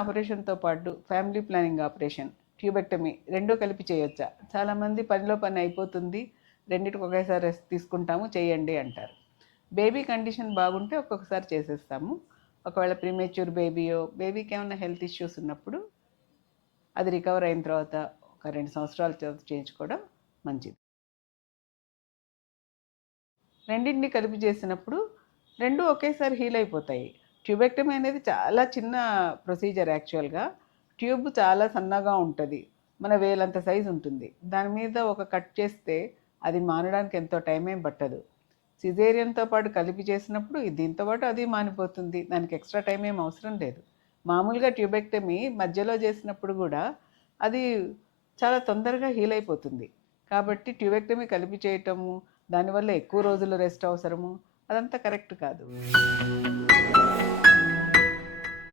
ఆపరేషన్తో పాటు family planning operation, tubectomy రెండూ కలిపి చేయొచ్చా? చాలామంది పనిలో పని అయిపోతుంది, రెండింటికి ఒకేసారి రెస్ట్ తీసుకుంటాము, చేయండి అంటారు. బేబీ కండిషన్ బాగుంటే ఒక్కొక్కసారి చేసేస్తాము. ఒకవేళ ప్రీమేచ్యూర్ బేబీకి ఏమైనా హెల్త్ ఇష్యూస్ ఉన్నప్పుడు అది రికవర్ అయిన తర్వాత ఒక 2 సంవత్సరాల తర్వాత చేయించుకోవడం మంచిది. రెండింటిని కలిపి చేసినప్పుడు రెండు ఒకేసారి హీల్ అయిపోతాయి. ట్యూబెక్టమీ అనేది చాలా చిన్న ప్రొసీజర్ యాక్చువల్గా. ట్యూబ్ చాలా సన్నగా ఉంటుంది, మన వేలంత సైజు ఉంటుంది. దాని మీద ఒక కట్ చేస్తే అది మానడానికి ఎంతో టైం ఏం పట్టదు. సిజేరియన్తో పాటు కలిపి చేసినప్పుడు దీంతో పాటు అది మానిపోతుంది, దానికి ఎక్స్ట్రా టైం ఏం అవసరం లేదు. మామూలుగా ట్యూబెక్టమీ మధ్యలో చేసినప్పుడు కూడా అది చాలా తొందరగా హీల్ అయిపోతుంది. కాబట్టి ట్యూబెక్టమీ కలిపి చేయటము, దానివల్ల ఎక్కువ రోజులు రెస్ట్ అవసరము, అదంతా కరెక్ట్ కాదు.